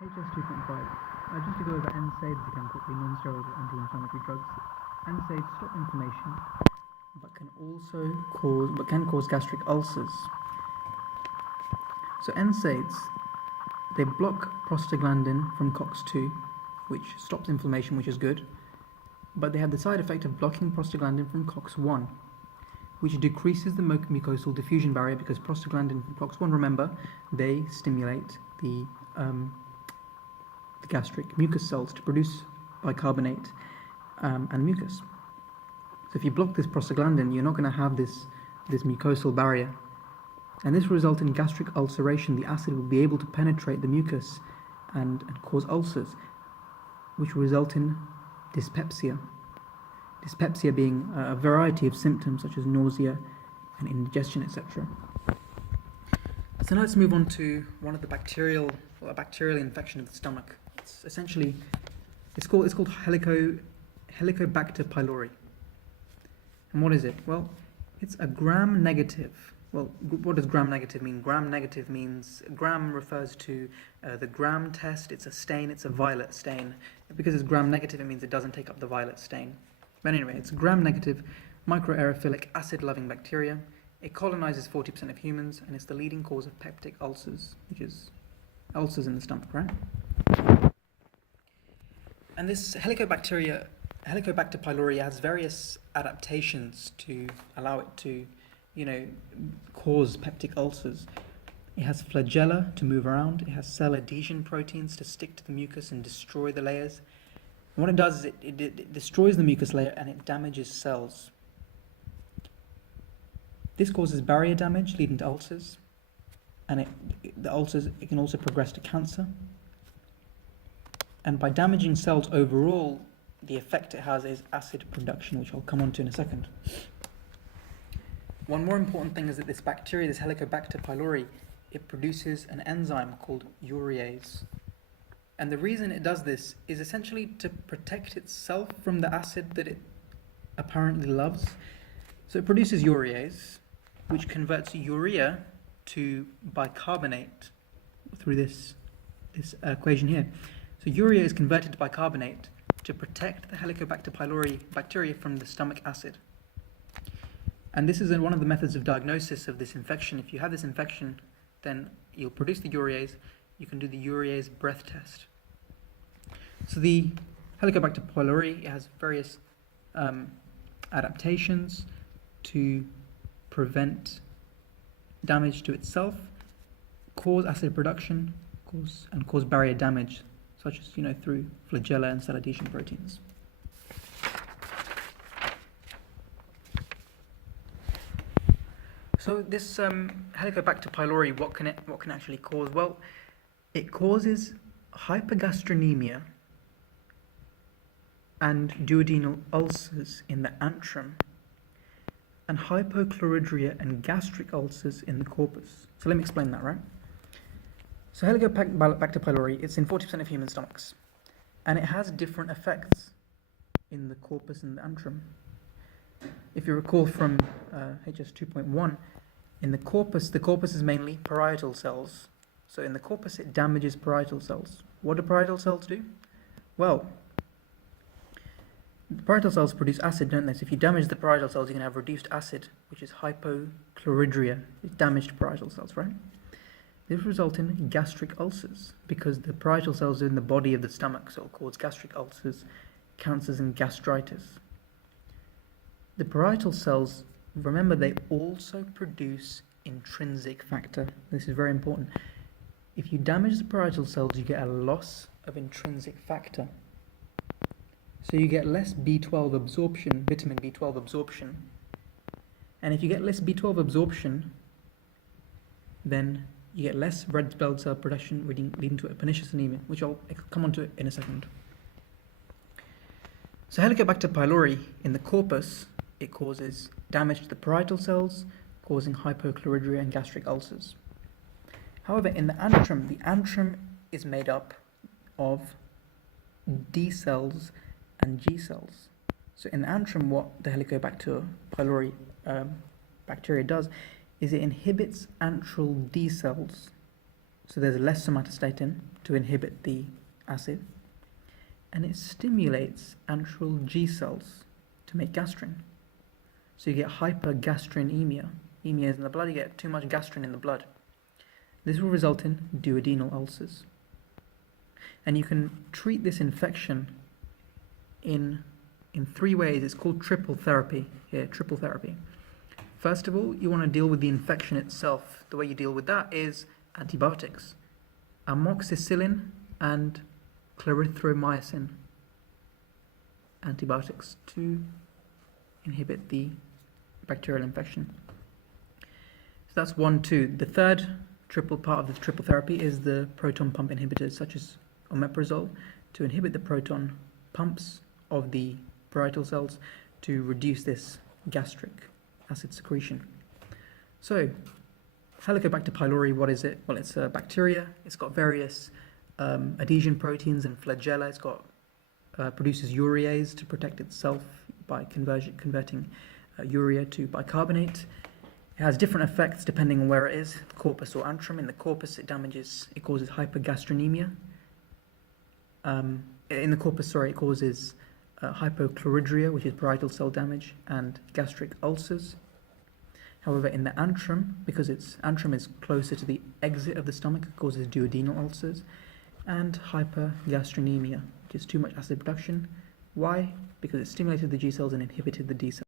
HS2.5. Just to go over NSAIDs again quickly, non-steroidal anti-inflammatory drugs. NSAIDs stop inflammation, but can cause gastric ulcers. So NSAIDs, they block prostaglandin from COX-2, which stops inflammation, which is good, but they have the side effect of blocking prostaglandin from COX-1, which decreases the mucosal diffusion barrier, because prostaglandin from COX-1, remember, they stimulate the gastric mucus cells to produce bicarbonate and mucus. So if you block this prostaglandin, you're not going to have this mucosal barrier, and this will result in gastric ulceration. The acid will be able to penetrate the mucus and cause ulcers, which will result in dyspepsia. Dyspepsia being a variety of symptoms such as nausea and indigestion, etc. So now let's move on to one of the bacterial infection of the stomach. It's called Helicobacter pylori. And what is it? Well, it's a gram-negative. Well, what does gram-negative mean? Gram-negative means, gram refers to the gram test. It's a stain, it's a violet stain. Because it's gram-negative, it means it doesn't take up the violet stain. But anyway, it's gram-negative, microaerophilic, acid-loving bacteria. It colonizes 40% of humans, and it's the leading cause of peptic ulcers, which is ulcers in the stomach, right? And this Helicobacter pylori has various adaptations to allow it to, cause peptic ulcers. It has flagella to move around. It has cell adhesion proteins to stick to the mucus and destroy the layers. And what it does is it destroys the mucus layer and it damages cells. This causes barrier damage, leading to ulcers. And the ulcers can also progress to cancer. And by damaging cells overall, the effect it has is acid production, which I'll come on to in a second. One more important thing is that this bacteria, this Helicobacter pylori, it produces an enzyme called urease. And the reason it does this is essentially to protect itself from the acid that it apparently loves. So it produces urease, which converts urea to bicarbonate through this equation here. So urea is converted to bicarbonate to protect the Helicobacter pylori bacteria from the stomach acid. And this is one of the methods of diagnosis of this infection. If you have this infection, then you'll produce the urease. You can do the urease breath test. So the Helicobacter pylori has various adaptations to prevent damage to itself, cause acid production, cause barrier damage, such as through flagella and cell adhesion proteins. So this Helicobacter pylori, what can actually cause? Well, it causes hypergastrinemia and duodenal ulcers in the antrum, and hypochloridria and gastric ulcers in the corpus. So let me explain that, right? So Helicobacter pylori, it's in 40% of human stomachs, and it has different effects in the corpus and the antrum. If you recall from HS2.1, in the corpus is mainly parietal cells. So in the corpus, it damages parietal cells. What do parietal cells do? Well, the parietal cells produce acid, don't they? So if you damage the parietal cells, you're going to have reduced acid, which is hypochloridria. It's damaged parietal cells, right? This will result in gastric ulcers, because the parietal cells are in the body of the stomach, so it will cause gastric ulcers, cancers, and gastritis. The parietal cells, remember, they also produce intrinsic factor. This is very important. If you damage the parietal cells, you get a loss of intrinsic factor. So you get less B12 absorption, vitamin B12 absorption. And if you get less B12 absorption, then you get less red blood cell production, leading to a pernicious anemia, which I'll come on to in a second. So Helicobacter pylori in the corpus, it causes damage to the parietal cells, causing hypochloridria and gastric ulcers. However, in the antrum is made up of D cells and G cells. So in the antrum, what the Helicobacter pylori bacteria does is it inhibits antral D cells. So there's less somatostatin to inhibit the acid, and it stimulates antral G cells to make gastrin. So you get hypergastrinemia. Emia is in the blood, you get too much gastrin in the blood. This will result in duodenal ulcers. And you can treat this infection in 3 ways. It's called triple therapy here, triple therapy. First of all, you want to deal with the infection itself. The way you deal with that is antibiotics. Amoxicillin and clarithromycin. Antibiotics to inhibit the bacterial infection. So that's 1, 2. The third triple part of the triple therapy is the proton pump inhibitors, such as omeprazole, to inhibit the proton pumps of the parietal cells to reduce this gastric acid secretion. So, Helicobacter pylori, what is it? Well, it's a bacteria. It's got various adhesion proteins and flagella. It's got produces urease to protect itself by converting urea to bicarbonate. It has different effects depending on where it is, corpus or antrum. In the corpus, it causes hypergastrinemia. In the corpus, it causes hypochloridria, which is parietal cell damage, and gastric ulcers. However, in the antrum, because antrum is closer to the exit of the stomach, it causes duodenal ulcers and hypergastrinemia, which is too much acid production. Why? Because it stimulated the G cells and inhibited the D cells.